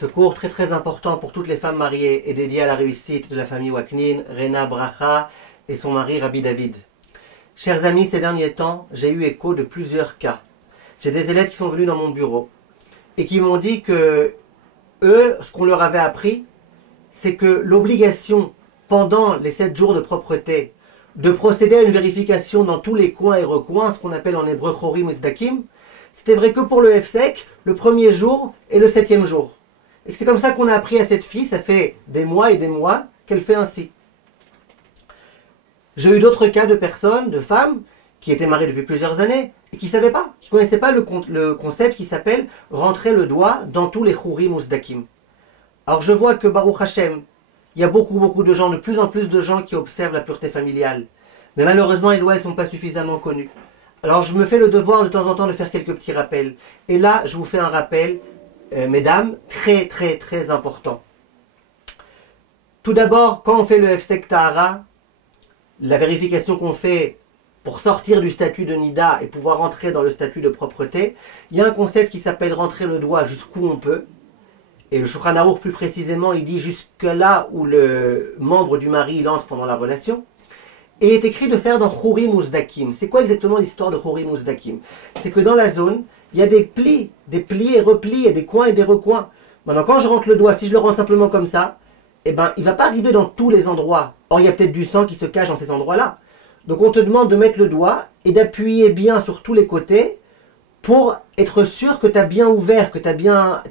Ce cours très très important pour toutes les femmes mariées est dédié à la réussite de la famille Waknin, Rena Bracha et son mari Rabbi David. Chers amis, ces derniers temps, j'ai eu écho de plusieurs cas. J'ai des élèves qui sont venus dans mon bureau et qui m'ont dit que eux, ce qu'on leur avait appris, c'est que l'obligation pendant les 7 jours de propreté de procéder à une vérification dans tous les coins et recoins, ce qu'on appelle en hébreu chorim et tzdakim, c'était vrai que pour le hefsek, le premier jour et le 7e jour. Et c'est comme ça qu'on a appris à cette fille, ça fait des mois et des mois qu'elle fait ainsi. J'ai eu d'autres cas de personnes, de femmes, qui étaient mariées depuis plusieurs années, et qui ne savaient pas, qui ne connaissaient pas le concept qui s'appelle rentrer le doigt dans tous les chorim ou tzdakim. Alors je vois que Baruch Hashem, il y a beaucoup de gens, de plus en plus de gens qui observent la pureté familiale. Mais malheureusement, les lois ne sont pas suffisamment connues. Alors je me fais le devoir de temps en temps de faire quelques petits rappels. Et là, je vous fais un rappel, mesdames, très important. Tout d'abord, quand on fait le Hefsek Tahara, la vérification qu'on fait pour sortir du statut de Nida et pouvoir rentrer dans le statut de propreté, il y a un concept qui s'appelle rentrer le doigt jusqu'où on peut. Et le Shulchan Aruch plus précisément, il dit jusque là où le membre du mari il entre pendant la relation. Et il est écrit de faire dans Chorim ou Tzdakim. C'est quoi exactement l'histoire de Chorim ou Tzdakim? C'est que dans la zone, il y a des plis et replis, et des coins et des recoins. Maintenant, quand je rentre le doigt, si je le rentre simplement comme ça, eh ben, il ne va pas arriver dans tous les endroits. Or, il y a peut-être du sang qui se cache dans ces endroits-là. Donc, on te demande de mettre le doigt et d'appuyer bien sur tous les côtés pour être sûr que tu as bien ouvert, que tu as bien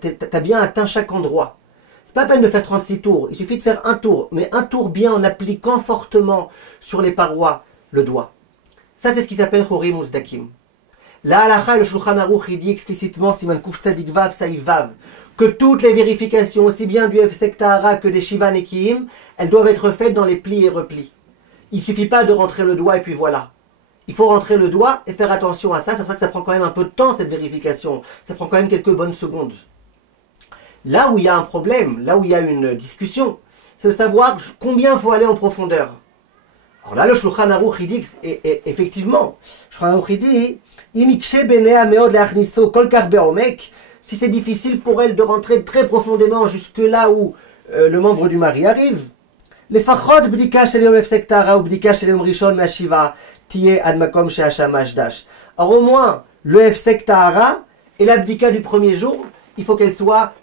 atteint chaque endroit. C'est pas la peine de faire 36 tours, il suffit de faire un tour, mais un tour bien en appliquant fortement sur les parois le doigt. Ça, c'est ce qui s'appelle Chorim ou Tzdakim. La halacha, le Shulchan Aruch, il dit explicitement, Siman Kuf Tzadik Vav Saïf Vav, que toutes les vérifications, aussi bien du Hefsek Tahara que des Shiva Nekiim, elles doivent être faites dans les plis et replis. Il suffit pas de rentrer le doigt et puis voilà. Il faut rentrer le doigt et faire attention à ça. C'est pour ça que ça prend quand même un peu de temps, cette vérification. Ça prend quand même quelques bonnes secondes. Là où il y a un problème, là où il y a une discussion, c'est de savoir combien il faut aller en profondeur. Alors là, le Shulchan Aruch, il dit, effectivement, le Shulchan Aruch, il dit, si c'est difficile pour elle de rentrer très profondément jusque là où le membre du mari arrive, les fachot bdika shel yom hefsek tahara ou bdika shel yom rishon me'ashiva tiye ad makom she'hasham ashdash. Alors au moins, le hefsek tahara et l'abdika du premier jour, il faut qu'elle soit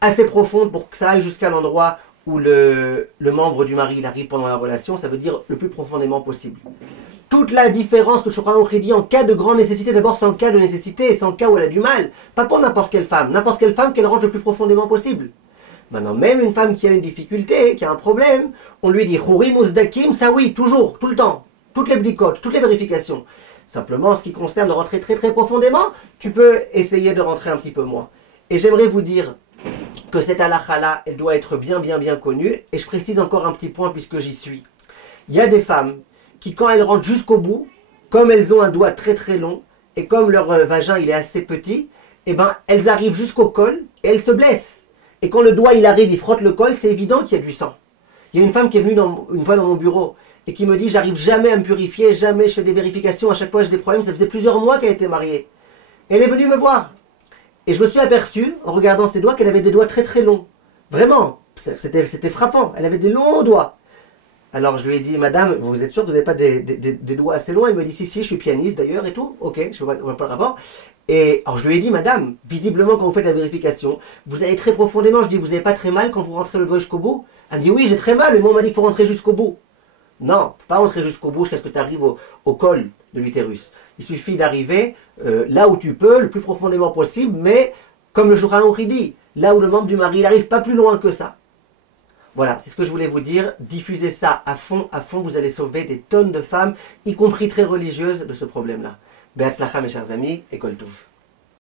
assez profonde pour que ça aille jusqu'à l'endroit où le membre du mari il arrive pendant la relation, ça veut dire le plus profondément possible. Toute la différence que le Shulchan Aruch dit en cas de grande nécessité, d'abord c'est en cas de nécessité, c'est en cas où elle a du mal, pas pour n'importe quelle femme qu'elle rentre le plus profondément possible. Maintenant, même une femme qui a une difficulté, qui a un problème, on lui dit Chorim ou Tzdakim, ça oui, toujours, tout le temps, toutes les bdikot, toutes les vérifications. Simplement, en ce qui concerne de rentrer très profondément, tu peux essayer de rentrer un petit peu moins. Et j'aimerais vous dire que cette halakha-là, elle doit être bien connue, et je précise encore un petit point puisque j'y suis. Il y a des femmes qui, quand elles rentrent jusqu'au bout, comme elles ont un doigt très long, et comme leur vagin il est assez petit, eh ben, elles arrivent jusqu'au col, et elles se blessent. Et quand le doigt il arrive, il frotte le col, c'est évident qu'il y a du sang. Il y a une femme qui est venue une fois dans mon bureau, et qui me dit, j'arrive jamais à me purifier, jamais je fais des vérifications, à chaque fois j'ai des problèmes, ça faisait plusieurs mois qu'elle était mariée. Et elle est venue me voir. Et je me suis aperçu, en regardant ses doigts, qu'elle avait des doigts très longs. Vraiment, c'était frappant. Elle avait des longs doigts. Alors je lui ai dit, madame, vous êtes sûre que vous n'avez pas des doigts assez longs? Elle me dit, si, je suis pianiste d'ailleurs et tout. Ok, je vois pas le rapport. Et alors je lui ai dit, madame, visiblement quand vous faites la vérification, vous allez très profondément. Je dis, vous n'avez pas très mal quand vous rentrez le doigt jusqu'au bout? Elle me dit, oui, j'ai très mal, mais moi on m'a dit qu'il faut rentrer jusqu'au bout. Non, pas rentrer jusqu'au bout jusqu'à ce que tu arrives au col de l'utérus. Il suffit d'arriver là où tu peux, le plus profondément possible, mais comme le Shulchan Aruch dit, là où le membre du mari il arrive pas plus loin que ça. Voilà, c'est ce que je voulais vous dire. Diffusez ça à fond, vous allez sauver des tonnes de femmes, y compris très religieuses, de ce problème-là. Be'atzlacha mes chers amis, et Kol Tov.